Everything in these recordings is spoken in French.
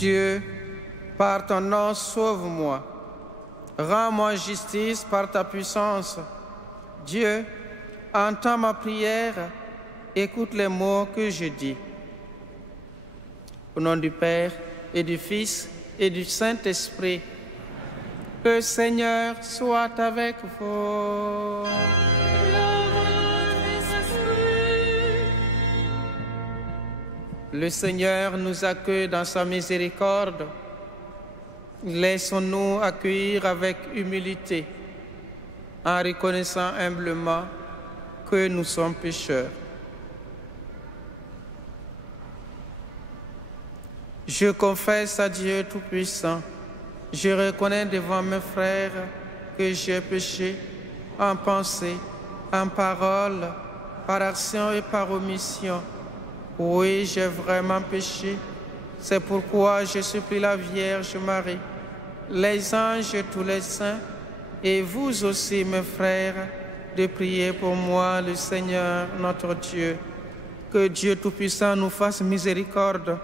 Dieu, par ton nom, sauve-moi. Rends-moi justice par ta puissance. Dieu, entends ma prière, écoute les mots que je dis. Au nom du Père et du Fils et du Saint-Esprit, le Seigneur soit avec vous. Le Seigneur nous accueille dans sa miséricorde. Laissons-nous accueillir avec humilité, en reconnaissant humblement que nous sommes pécheurs. Je confesse à Dieu Tout-Puissant, je reconnais devant mes frères que j'ai péché en pensée, en parole, par action et par omission. Oui, j'ai vraiment péché. C'est pourquoi je supplie la Vierge Marie, les anges et tous les saints, et vous aussi, mes frères, de prier pour moi, le Seigneur, notre Dieu. Que Dieu Tout-Puissant nous fasse miséricorde,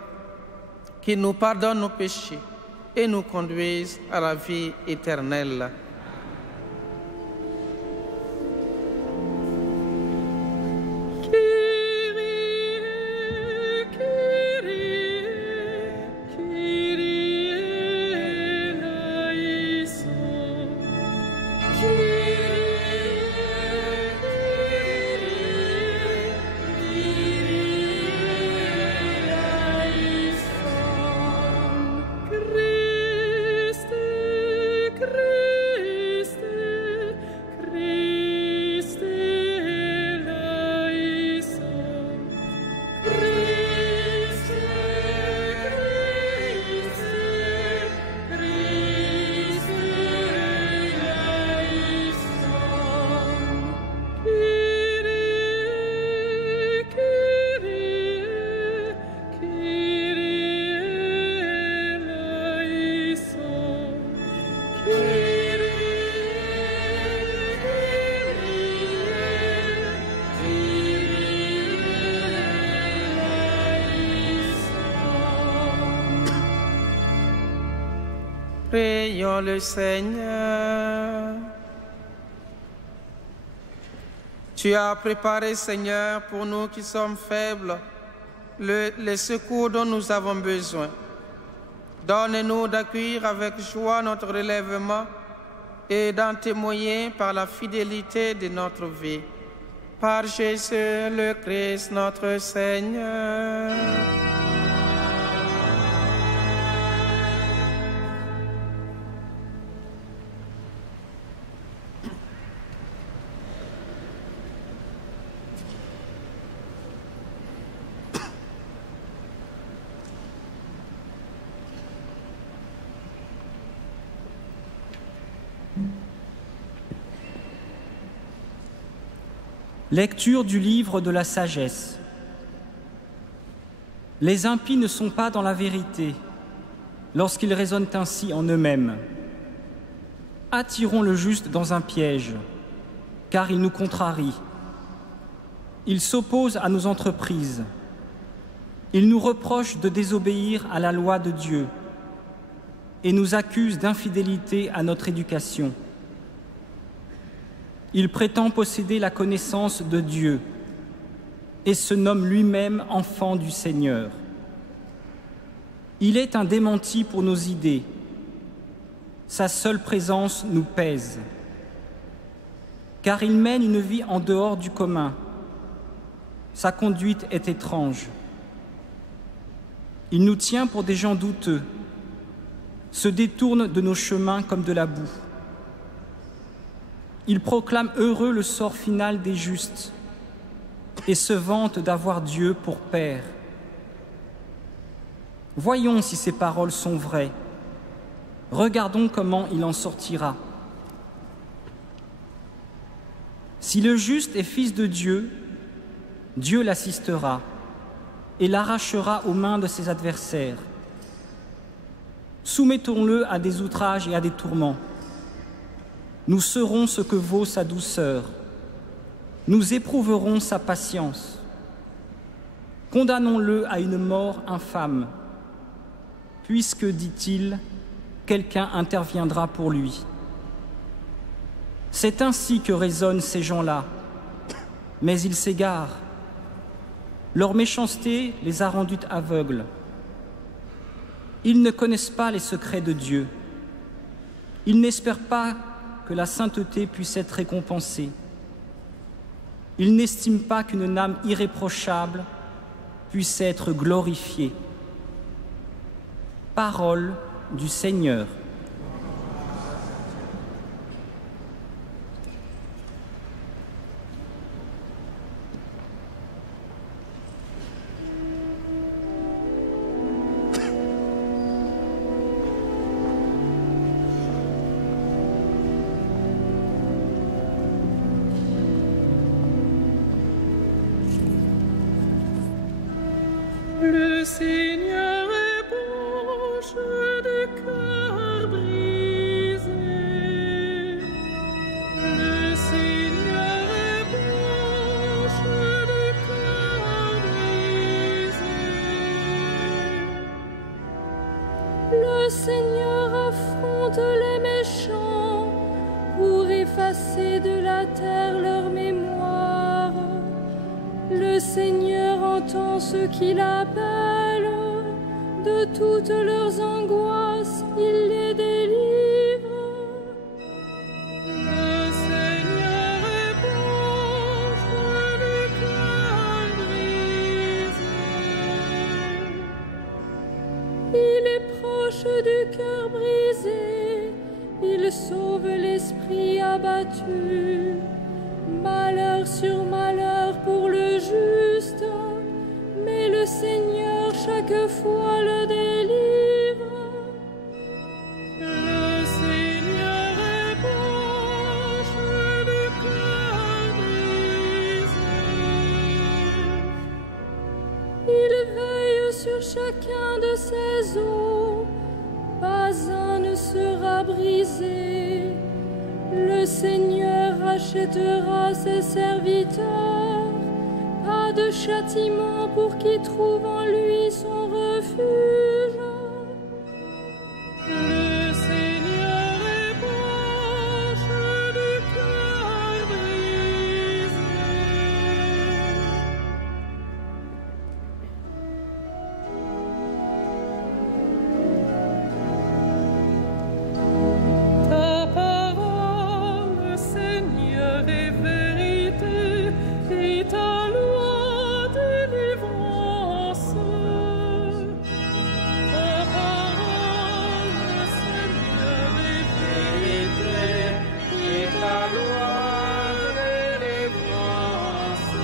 qu'il nous pardonne nos péchés et nous conduise à la vie éternelle. Prions le Seigneur. Tu as préparé, Seigneur, pour nous qui sommes faibles, les secours dont nous avons besoin. Donne-nous d'accueillir avec joie notre relèvement et d'en témoigner par la fidélité de notre vie. Par Jésus le Christ, notre Seigneur. Lecture du livre de la sagesse. Les impies ne sont pas dans la vérité lorsqu'ils raisonnent ainsi en eux-mêmes. Attirons le juste dans un piège, car il nous contrarie. Il s'oppose à nos entreprises. Il nous reproche de désobéir à la loi de Dieu et nous accuse d'infidélité à notre éducation. Il prétend posséder la connaissance de Dieu et se nomme lui-même enfant du Seigneur. Il est un démenti pour nos idées. Sa seule présence nous pèse, car il mène une vie en dehors du commun. Sa conduite est étrange. Il nous tient pour des gens douteux, se détourne de nos chemins comme de la boue. Il proclame heureux le sort final des justes et se vante d'avoir Dieu pour Père. Voyons si ces paroles sont vraies. Regardons comment il en sortira. Si le juste est fils de Dieu, Dieu l'assistera et l'arrachera aux mains de ses adversaires. Soumettons-le à des outrages et à des tourments. Nous serons ce que vaut sa douceur. Nous éprouverons sa patience. Condamnons-le à une mort infâme. puisque, dit-il, quelqu'un interviendra pour lui. C'est ainsi que raisonnent ces gens-là, mais ils s'égarent. Leur méchanceté les a rendus aveugles. Ils ne connaissent pas les secrets de Dieu. Ils n'espèrent pas que la sainteté puisse être récompensée. Ils n'estiment pas qu'une âme irréprochable puisse être glorifiée. Parole du Seigneur. Le Seigneur ébranche des cœurs brisés. Le Seigneur ébranche des cœurs brisés. Le Seigneur affronte les méchants pour effacer de la terre leur mémoire. Le Seigneur entend ceux qui l'appellent, de toutes leurs angoisses, il les délivre. Le Seigneur éponge les cœurs brisés. Il est proche du cœur brisé, il sauve l'esprit abattu. Malheur sur malheur pour le juste, mais le Seigneur chaque fois le délivre. Le Seigneur éponge les cœurs brisés. Il veille sur chacun de ses os, pas un ne sera brisé. Le Seigneur rachètera ses serviteurs, pas de châtiment pour qui trouve en lui son refuge. Le Seigneur éponge les cœurs brisés. Ta parole, Seigneur, est vérité, et ta loi délivrance. Ta parole, Seigneur, est vérité, et ta loi délivrance.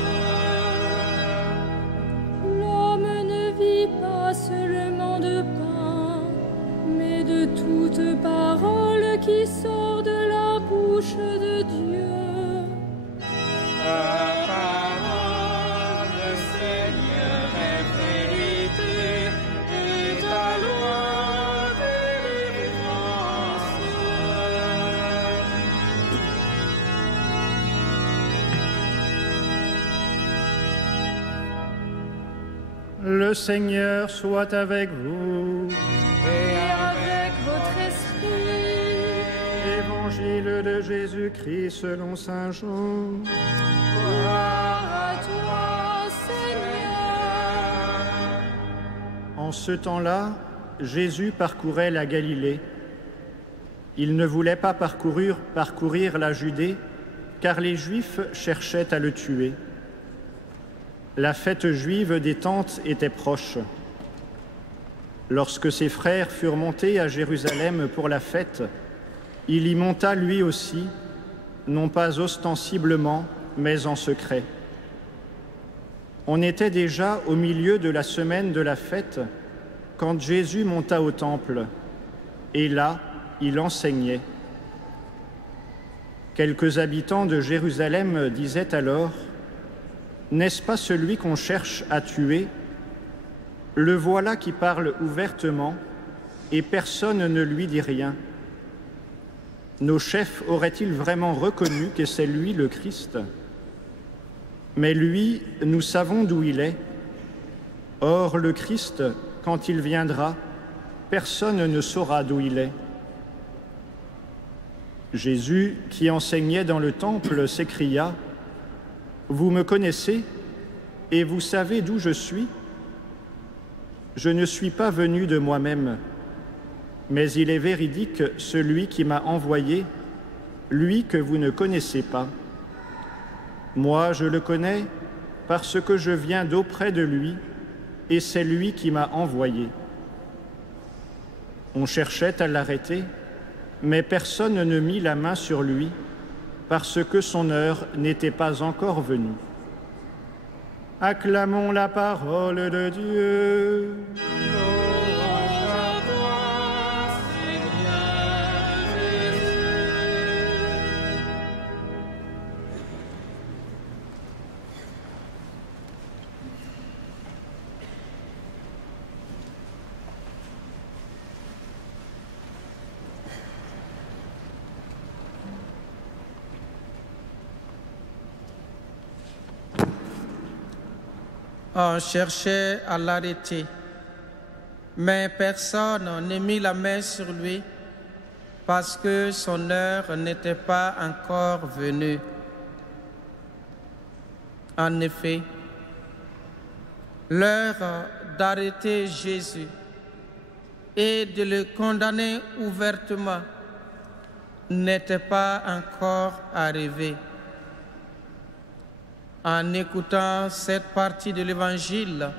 L'homme ne vit pas seulement de pain, mais de toute parole qui sort de la bouche de Dieu. Ta parole, Seigneur, est vérité, et ta loi délivrance. Le Seigneur soit avec vous. Et avec votre esprit. Évangile de Jésus-Christ selon saint Jean. Gloire à toi, Seigneur. En ce temps-là, Jésus parcourait la Galilée. Il ne voulait pas parcourir la Judée, car les Juifs cherchaient à le tuer. La fête juive des Tentes était proche. Lorsque ses frères furent montés à Jérusalem pour la fête, il y monta lui aussi, non pas ostensiblement, mais en secret. On était déjà au milieu de la semaine de la fête quand Jésus monta au temple, et là, il enseignait. Quelques habitants de Jérusalem disaient alors: « N'est-ce pas celui qu'on cherche à tuer? Le voilà qui parle ouvertement, et personne ne lui dit rien. Nos chefs auraient-ils vraiment reconnu que c'est lui le Christ? Mais lui, nous savons d'où il est. Or, le Christ, quand il viendra, personne ne saura d'où il est. » Jésus, qui enseignait dans le temple, s'écria : « Vous me connaissez et vous savez d'où je suis ? Je ne suis pas venu de moi-même, mais il est véridique celui qui m'a envoyé, lui que vous ne connaissez pas. Moi, je le connais parce que je viens d'auprès de lui, et c'est lui qui m'a envoyé. » On cherchait à l'arrêter, mais personne ne mit la main sur lui, parce que son heure n'était pas encore venue. Acclamons la parole de Dieu. On cherchait à l'arrêter, mais personne ne mit la main sur lui parce que son heure n'était pas encore venue. En effet, l'heure d'arrêter Jésus et de le condamner ouvertement n'était pas encore arrivée. En écoutant cette partie de l'Évangile,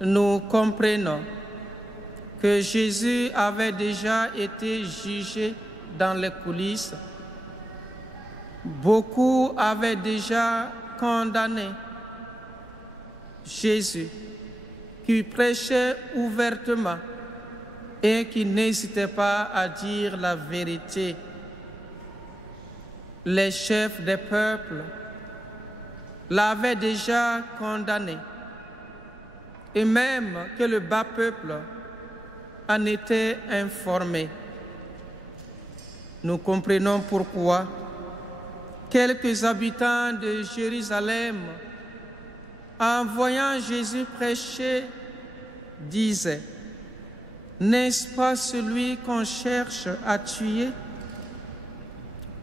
nous comprenons que Jésus avait déjà été jugé dans les coulisses. Beaucoup avaient déjà condamné Jésus, qui prêchait ouvertement et qui n'hésitait pas à dire la vérité. Les chefs des peuples l'avait déjà condamné, et même que le bas peuple en était informé. Nous comprenons pourquoi quelques habitants de Jérusalem, en voyant Jésus prêcher, disaient : « N'est-ce pas celui qu'on cherche à tuer ?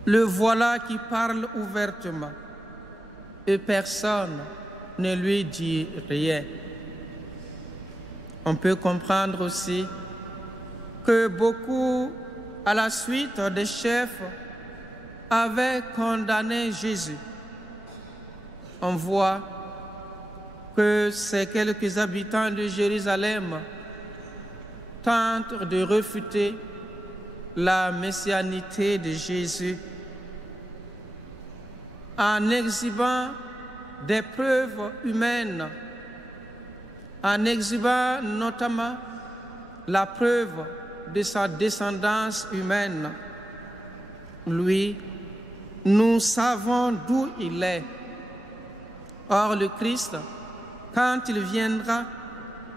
Le voilà qui parle ouvertement. » Et personne ne lui dit rien. On peut comprendre aussi que beaucoup, à la suite des chefs, avaient condamné Jésus. On voit que ces quelques habitants de Jérusalem tentent de réfuter la messianité de Jésus en exhibant des preuves humaines, en exhibant notamment la preuve de sa descendance humaine. Lui, nous savons d'où il est. Or, le Christ, quand il viendra,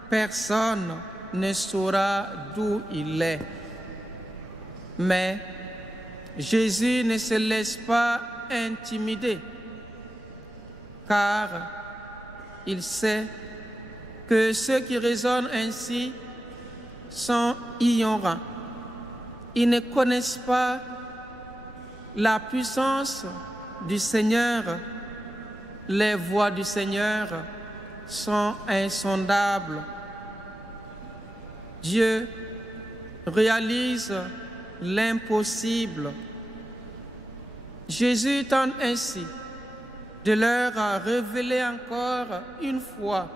personne ne saura d'où il est. Mais Jésus ne se laisse pas intimider, car il sait que ceux qui raisonnent ainsi sont ignorants. Ils ne connaissent pas la puissance du Seigneur. Les voies du Seigneur sont insondables. Dieu réalise l'impossible. Jésus tente ainsi de leur révéler encore une fois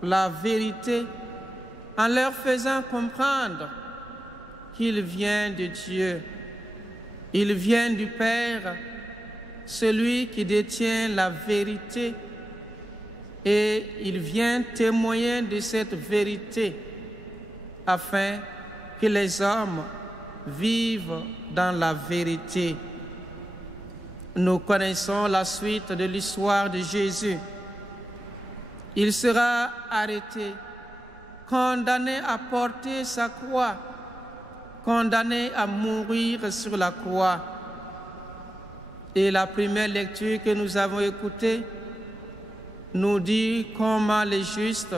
la vérité en leur faisant comprendre qu'il vient de Dieu, il vient du Père, celui qui détient la vérité, et il vient témoigner de cette vérité afin que les hommes vivent dans la vérité. Nous connaissons la suite de l'histoire de Jésus. Il sera arrêté, condamné à porter sa croix, condamné à mourir sur la croix. Et la première lecture que nous avons écoutée nous dit comment les justes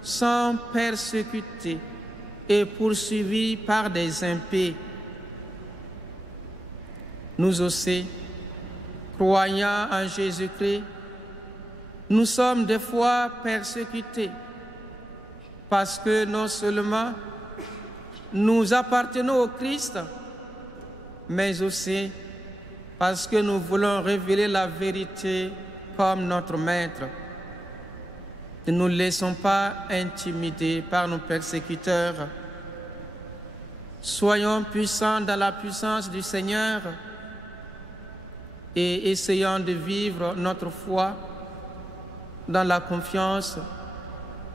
sont persécutés et poursuivis par des impies. Nous aussi, croyant en Jésus-Christ, nous sommes des fois persécutés parce que non seulement nous appartenons au Christ, mais aussi parce que nous voulons révéler la vérité comme notre Maître. Ne nous laissons pas intimider par nos persécuteurs. Soyons puissants dans la puissance du Seigneur et essayons de vivre notre foi dans la confiance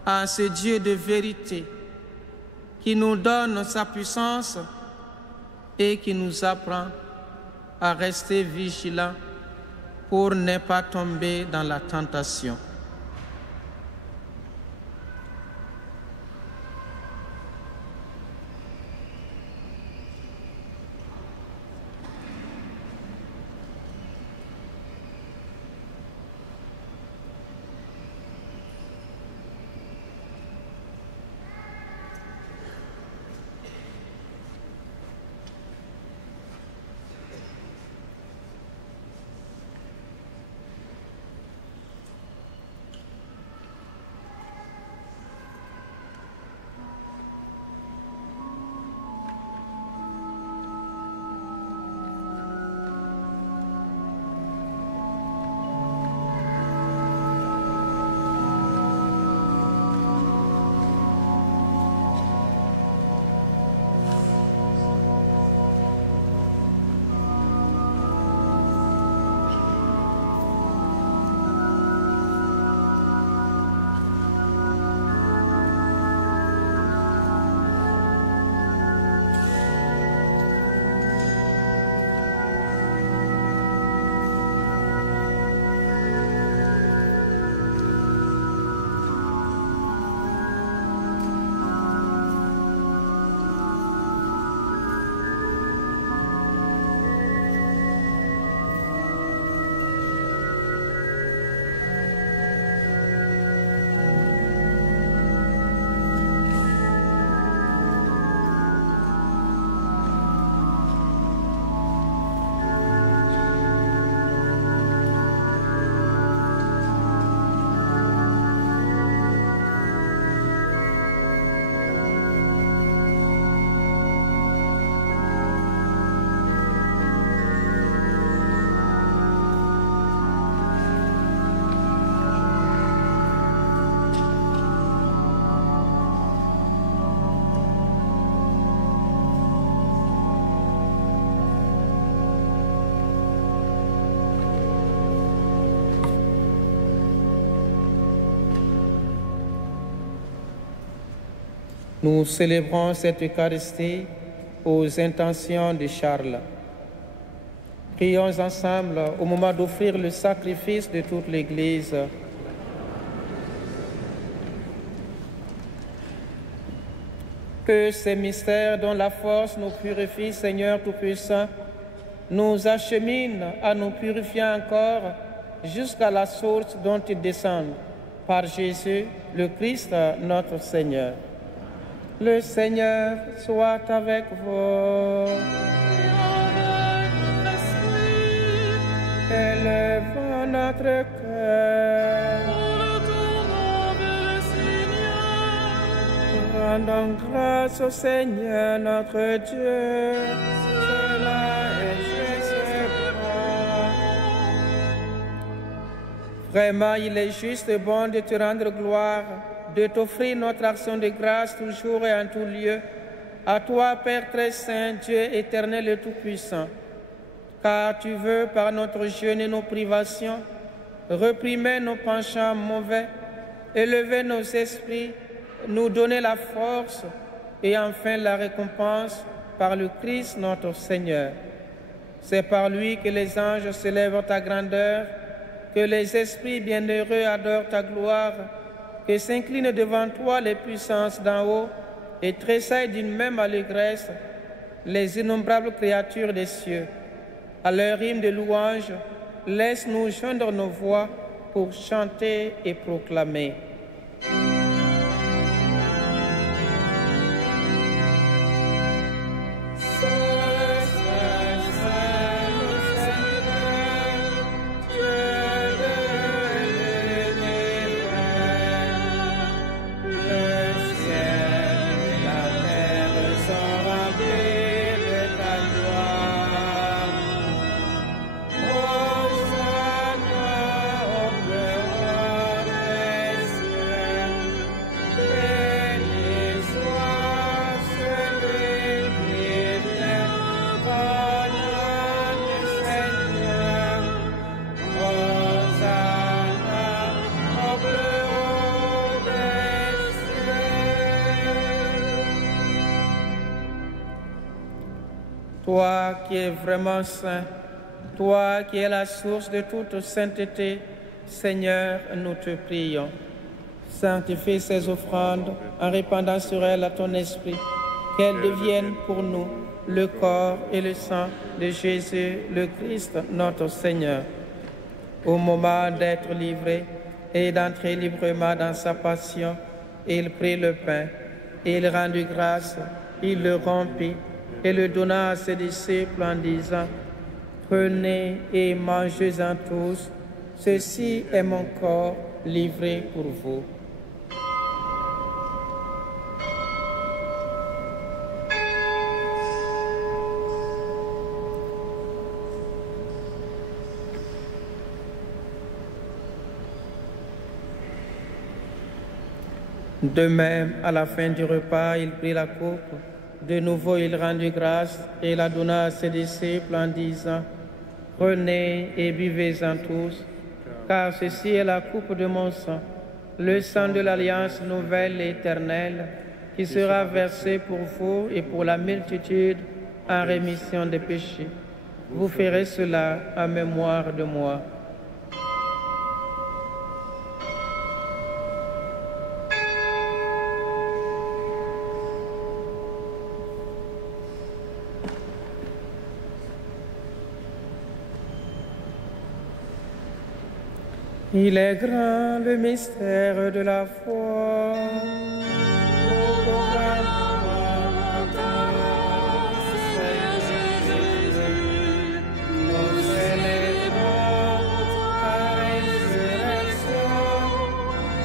en ce Dieu de vérité qui nous donne sa puissance et qui nous apprend à rester vigilants pour ne pas tomber dans la tentation. Nous célébrons cette Eucharistie aux intentions de Charles. Prions ensemble au moment d'offrir le sacrifice de toute l'Église. Que ces mystères dont la force nous purifie, Seigneur Tout-Puissant, nous acheminent à nous purifier encore jusqu'à la source dont ils descendent, par Jésus, le Christ, notre Seigneur. Le Seigneur soit avec vous. Élevons notre cœur. Rendons grâce au Seigneur notre Dieu. Cela est juste et bon. Vraiment, il est juste et bon de te rendre gloire, de t'offrir notre action de grâce toujours et en tout lieu, à toi, Père très saint, Dieu éternel et tout-puissant, car tu veux, par notre jeûne et nos privations, réprimer nos penchants mauvais, élever nos esprits, nous donner la force et enfin la récompense par le Christ notre Seigneur. C'est par lui que les anges célèbrent ta grandeur, que les esprits bienheureux adorent ta gloire, que s'inclinent devant toi les puissances d'en haut et tressaillent d'une même allégresse les innombrables créatures des cieux. À leur hymne de louange, laisse-nous joindre nos voix pour chanter et proclamer. toi qui es vraiment saint, toi qui es la source de toute sainteté, Seigneur, nous te prions. Sanctifie ces offrandes en répandant sur elles ton esprit, qu'elles deviennent pour nous le corps et le sang de Jésus, le Christ, notre Seigneur. Au moment d'être livré et d'entrer librement dans sa passion, il prit le pain, il rendit grâce, il le rompit et le donna à ses disciples en disant: Prenez et mangez-en tous, ceci est mon corps livré pour vous. De même, à la fin du repas, il prit la coupe. De nouveau, il rendit grâce et la donna à ses disciples en disant: Prenez et buvez-en tous, car ceci est la coupe de mon sang, le sang de l'alliance nouvelle et éternelle, qui sera versé pour vous et pour la multitude en rémission des péchés. Vous ferez cela en mémoire de moi. Il est grand le mystère de la foi. Seigneur Jésus, nous célébrons ta résurrection.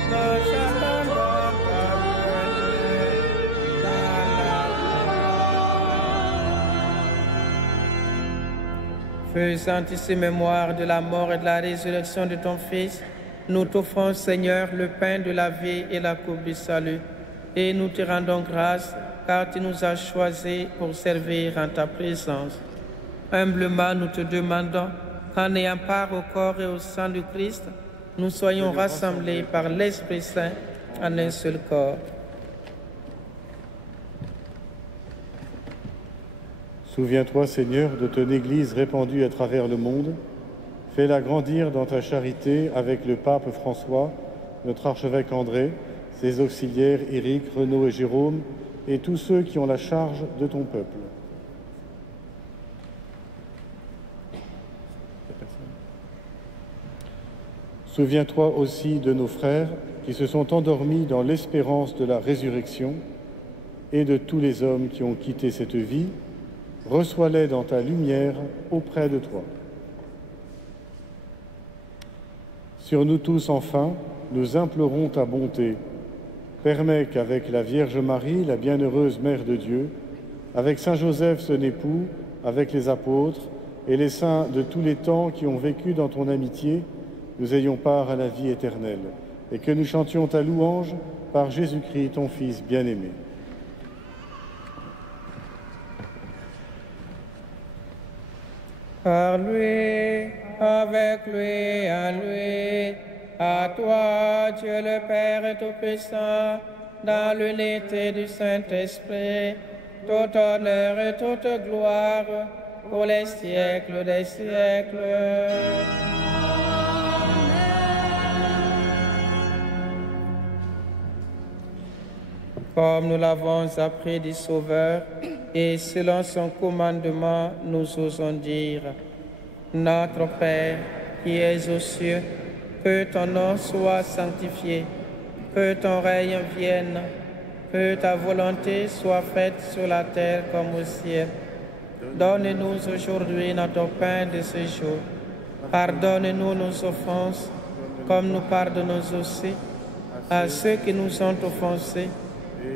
Nous attendons ta venue dans la gloire. Faisant ici mémoire de la mort et de la résurrection de ton Fils, nous t'offrons, Seigneur, le pain de la vie et la coupe du salut. Et nous te rendons grâce, car tu nous as choisis pour servir en ta présence. Humblement, nous te demandons qu'en ayant part au corps et au sang du Christ, nous soyons rassemblés par l'Esprit Saint en un seul corps. Souviens-toi, Seigneur, de ton Église répandue à travers le monde. Fais-la grandir dans ta charité avec le pape François, notre archevêque André, ses auxiliaires Éric, Renaud et Jérôme, et tous ceux qui ont la charge de ton peuple. Souviens-toi aussi de nos frères qui se sont endormis dans l'espérance de la résurrection et de tous les hommes qui ont quitté cette vie. Reçois-les dans ta lumière auprès de toi. Sur nous tous, enfin, nous implorons ta bonté. Permets qu'avec la Vierge Marie, la bienheureuse Mère de Dieu, avec Saint Joseph, son époux, avec les apôtres et les saints de tous les temps qui ont vécu dans ton amitié, nous ayons part à la vie éternelle, et que nous chantions ta louange par Jésus-Christ, ton Fils bien-aimé. Par lui, avec lui, en lui, à toi, Dieu le Père Tout-Puissant, dans l'unité du Saint-Esprit, tout honneur et toute gloire pour les siècles des siècles. Comme nous l'avons appris du Sauveur, et selon son commandement, nous osons dire: Notre Père, qui es aux cieux, que ton nom soit sanctifié, que ton règne vienne, que ta volonté soit faite sur la terre comme au ciel. Donne-nous aujourd'hui notre pain de ce jour. Pardonne-nous nos offenses, comme nous pardonnons aussi à ceux qui nous ont offensés.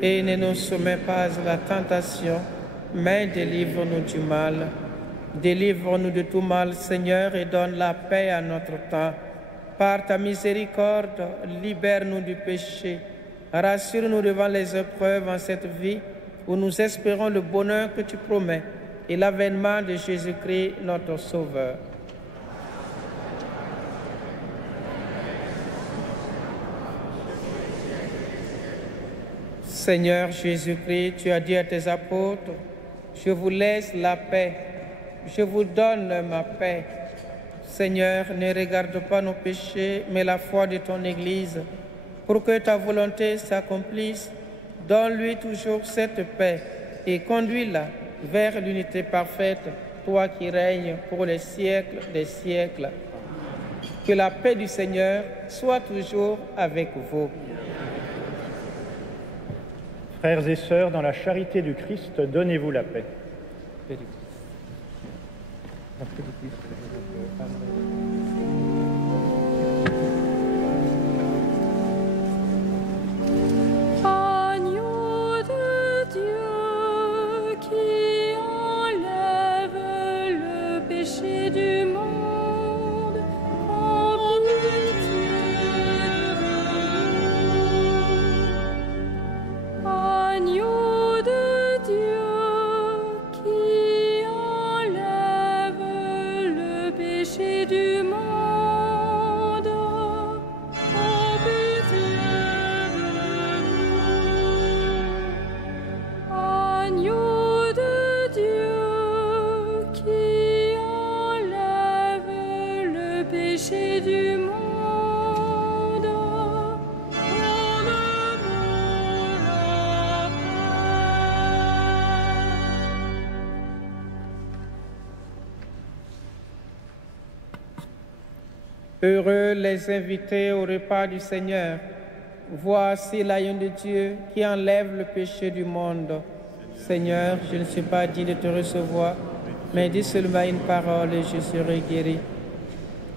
Et ne nous soumets pas à la tentation, mais délivre-nous du mal. Délivre-nous de tout mal, Seigneur, et donne la paix à notre temps. Par ta miséricorde, libère-nous du péché. Rassure-nous devant les épreuves en cette vie, où nous espérons le bonheur que tu promets et l'avènement de Jésus-Christ, notre Sauveur. Seigneur Jésus-Christ, tu as dit à tes apôtres: Je vous laisse la paix, je vous donne ma paix. Seigneur, ne regarde pas nos péchés, mais la foi de ton Église. Pour que ta volonté s'accomplisse, donne-lui toujours cette paix et conduis-la vers l'unité parfaite, toi qui règnes pour les siècles des siècles. Que la paix du Seigneur soit toujours avec vous. Frères et sœurs, dans la charité du Christ, donnez-vous la paix. Agneau de Dieu qui enlève le péché du monde, en pitié de nous. Agneau de Dieu qui enlève le péché du monde, en pitié de nous. Agneau de Dieu qui enlève le péché du monde, Heureux les invités au repas du Seigneur. Voici l'agneau de Dieu qui enlève le péché du monde. Seigneur, je ne suis pas digne de te recevoir, mais dis seulement une parole et je serai guéri.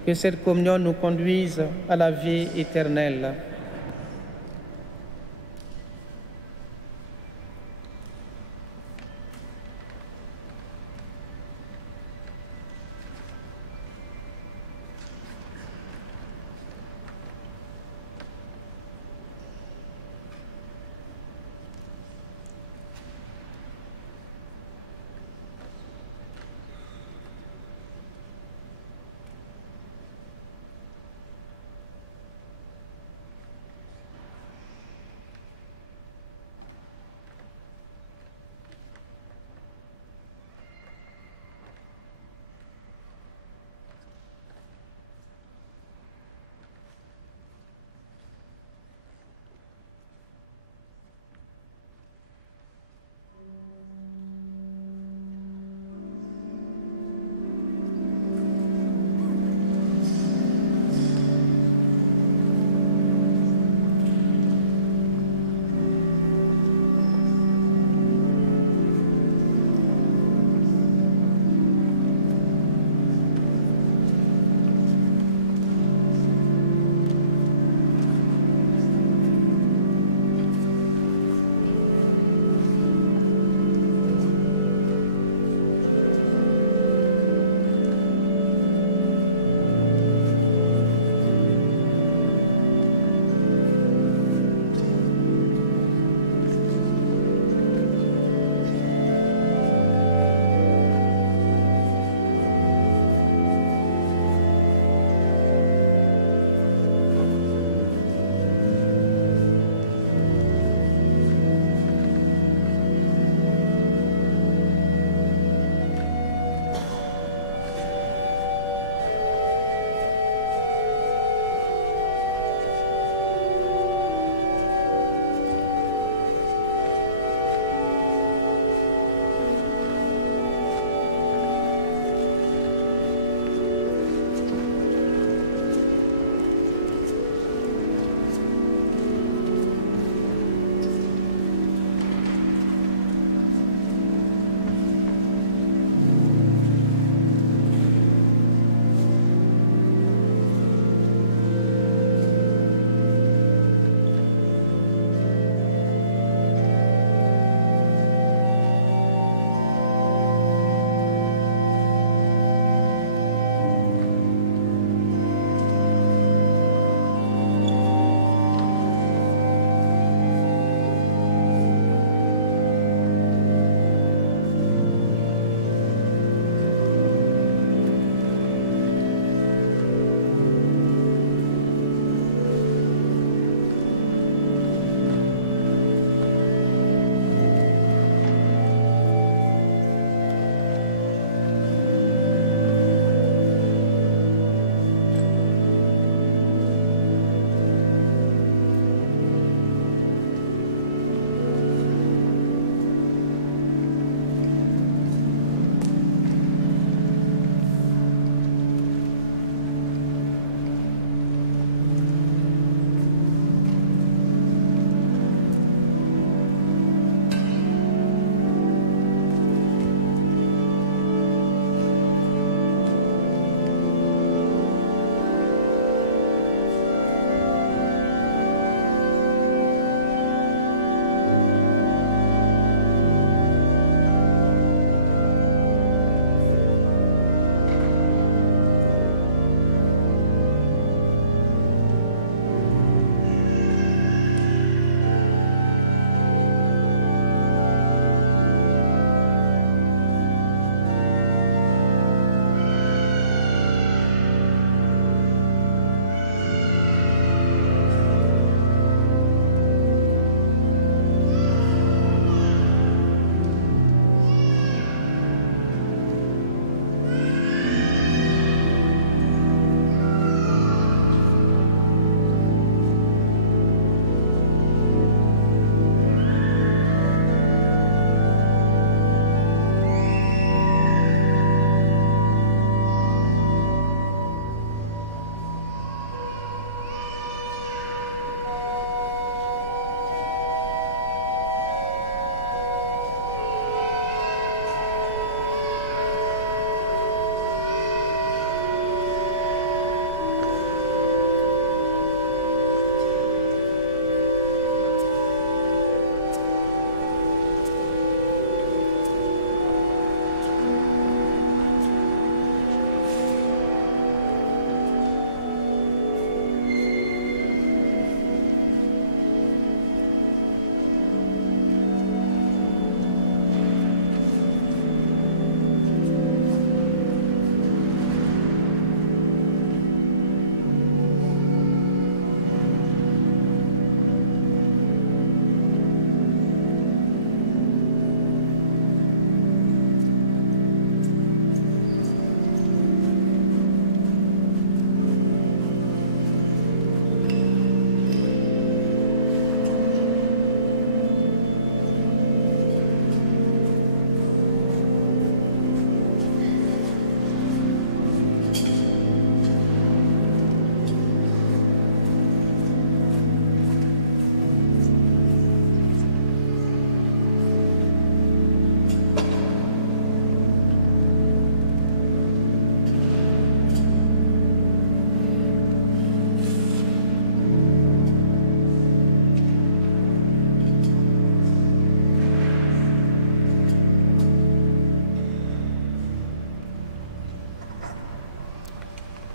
Que cette communion nous conduise à la vie éternelle.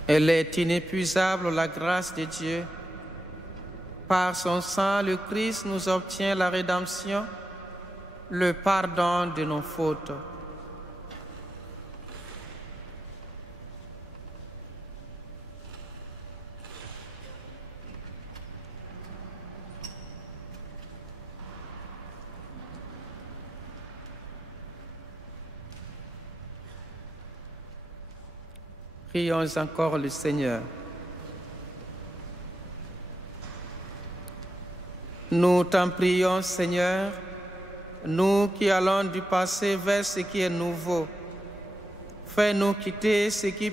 Elle est inépuisable, la grâce de Dieu. Par son sang, le Christ nous obtient la rédemption, le pardon de nos fautes. Prions encore le Seigneur. Nous t'en prions, Seigneur, nous qui allons du passé vers ce qui est nouveau. Fais-nous quitter ce qui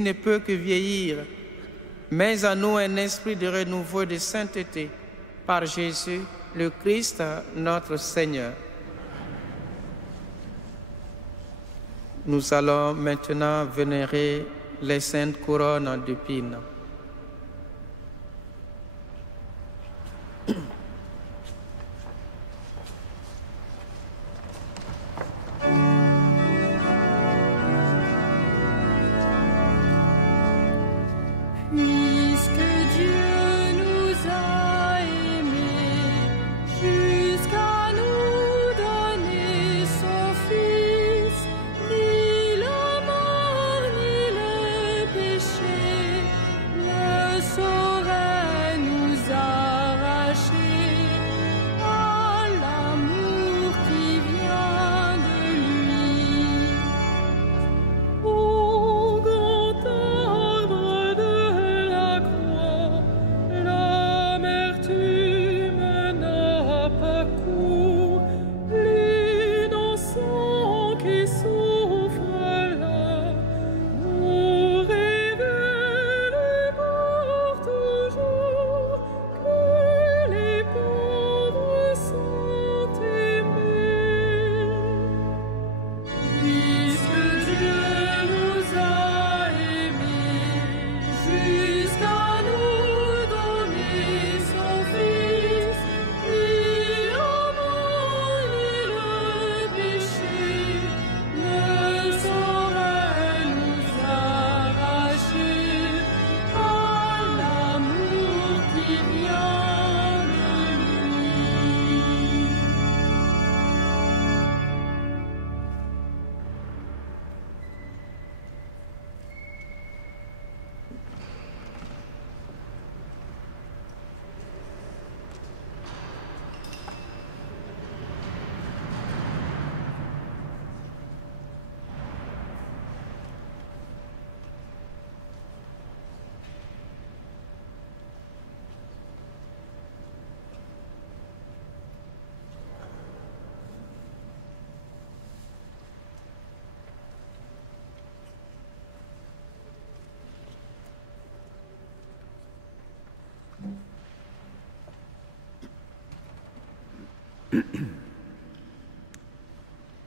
ne peut que vieillir. Mets à nous un esprit de renouveau et de sainteté par Jésus, le Christ, notre Seigneur. Nous allons maintenant vénérer les saintes couronnes d'épines.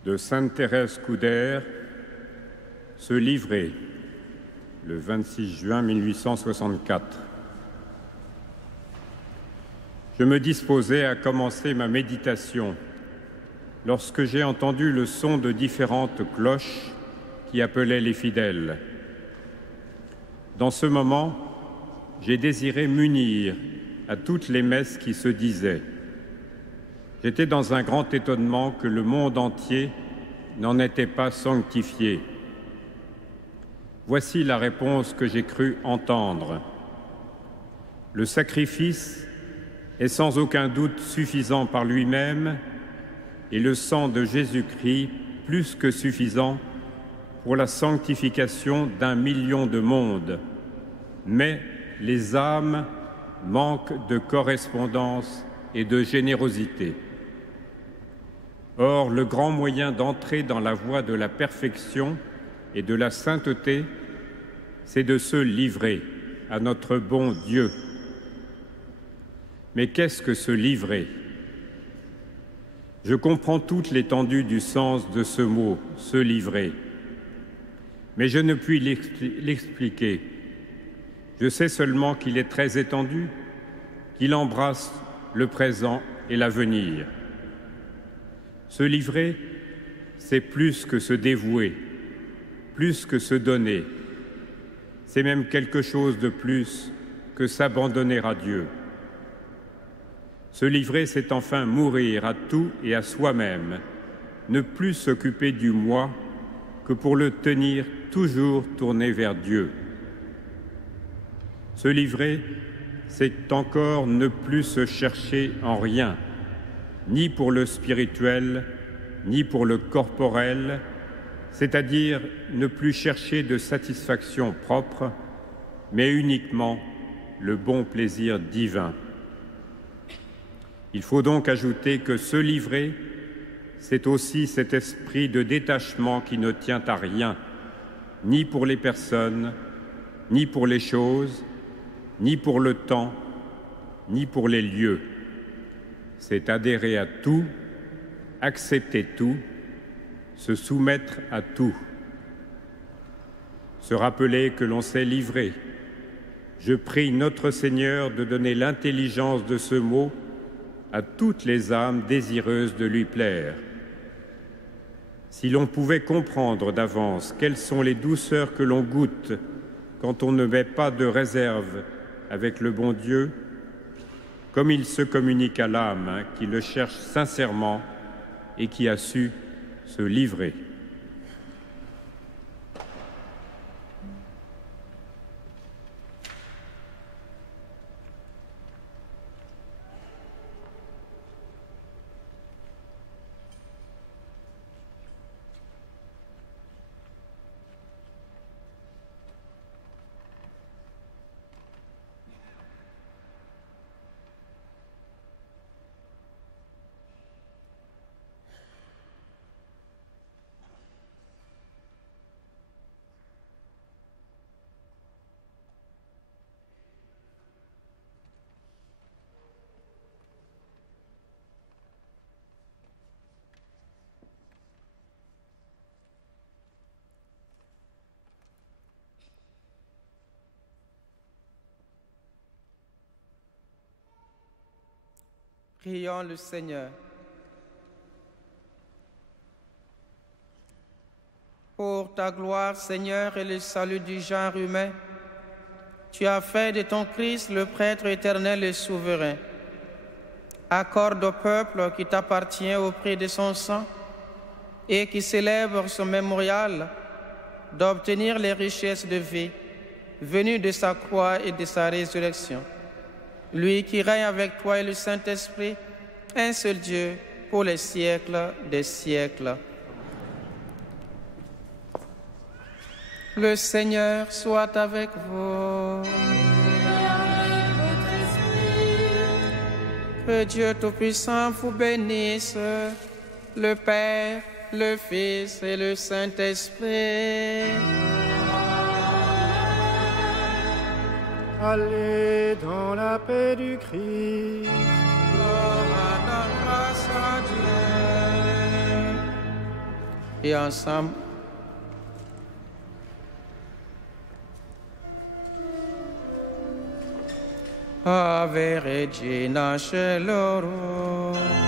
De Sainte Thérèse Couder, se livrer, le 26 juin 1864. Je me disposais à commencer ma méditation lorsque j'ai entendu le son de différentes cloches qui appelaient les fidèles. Dans ce moment, j'ai désiré m'unir à toutes les messes qui se disaient. J'étais dans un grand étonnement que le monde entier n'en était pas sanctifié. Voici la réponse que j'ai cru entendre. Le sacrifice est sans aucun doute suffisant par lui-même et le sang de Jésus-Christ plus que suffisant pour la sanctification d'1 million de mondes. Mais les âmes manquent de correspondance et de générosité. Or, le grand moyen d'entrer dans la voie de la perfection et de la sainteté, c'est de se livrer à notre bon Dieu. Mais qu'est-ce que se livrer? Je comprends toute l'étendue du sens de ce mot, se livrer. Mais je ne puis l'expliquer. Je sais seulement qu'il est très étendu, qu'il embrasse le présent et l'avenir. Se livrer, c'est plus que se dévouer. plus que se donner. C'est même quelque chose de plus que s'abandonner à Dieu. Se livrer, c'est enfin mourir à tout et à soi-même, ne plus s'occuper du moi que pour le tenir toujours tourné vers Dieu. Se livrer, c'est encore ne plus se chercher en rien, ni pour le spirituel, ni pour le corporel, c'est-à-dire ne plus chercher de satisfaction propre, mais uniquement le bon plaisir divin. Il faut donc ajouter que se livrer, c'est aussi cet esprit de détachement qui ne tient à rien, ni pour les personnes, ni pour les choses, ni pour le temps, ni pour les lieux. C'est adhérer à tout, accepter tout, se soumettre à tout. Se rappeler que l'on s'est livré. Je prie notre Seigneur de donner l'intelligence de ce mot à toutes les âmes désireuses de lui plaire. Si l'on pouvait comprendre d'avance quelles sont les douceurs que l'on goûte quand on ne met pas de réserve avec le bon Dieu, comme il se communique à l'âme qui le cherche sincèrement et qui a su se livrer. Prions le Seigneur. Pour ta gloire, Seigneur, et le salut du genre humain, tu as fait de ton Christ le prêtre éternel et souverain. Accorde au peuple qui t'appartient au prix de son sang et qui célèbre son mémorial d'obtenir les richesses de vie venues de sa croix et de sa résurrection. Lui qui règne avec toi et le Saint-Esprit, un seul Dieu, pour les siècles des siècles. Le Seigneur soit avec vous. Et avec votre esprit. Que Dieu Tout-Puissant vous bénisse, le Père, le Fils et le Saint-Esprit. Allez dans la paix du Christ. Grâce à Dieu. Et ensemble, Ave Regina Caelum.